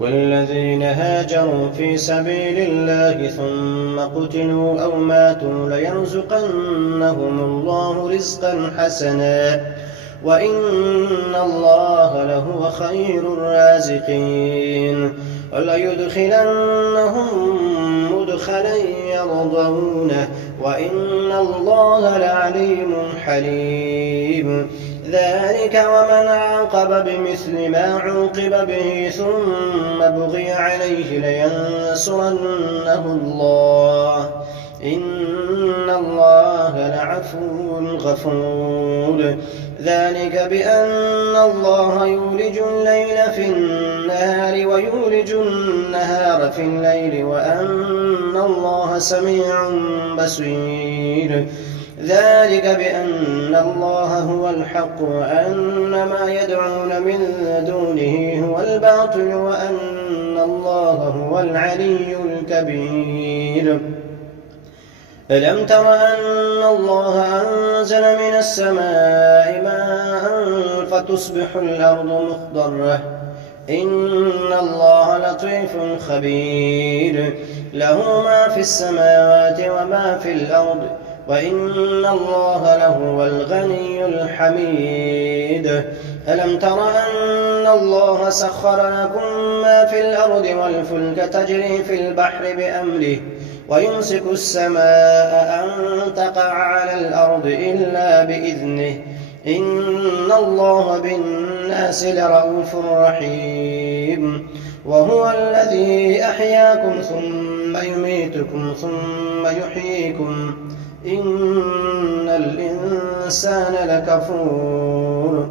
والذين هاجروا في سبيل الله ثم قتلوا أو ماتوا ليرزقنهم الله رزقا حسنا وإن الله لهو خير الرازقين وليدخلنهم مدخلا يرضونه وإن الله لعليم حليم ذلك ومن عاقب بمثل ما عوقب به ثم بغي عليه لينصرنه الله إن الله لعفو غفور ذلك بأن الله يولج الليل في النهار ويولج النهار في الليل وأن الله سميع بصير ذلك بأن الله هو الحق وأن ما يدعون من دونه هو الباطل وأن الله هو العلي الكبير ألم تر أن الله أنزل من السماء ماء فتصبح الأرض مخضرة إن الله لطيف خبير له ما في السماوات وما في الأرض وإن الله لهو الغني الحميد ألم تر أن الله سخر لكم ما في الأرض والفلك تجري في البحر بأمره ويمسك السماء أن تقع على الأرض إلا بإذنه إن الله بالناس لرءوف رحيم وهو الذي أحياكم ثم يميتكم ثم يحييكم إن الإنسان لكفور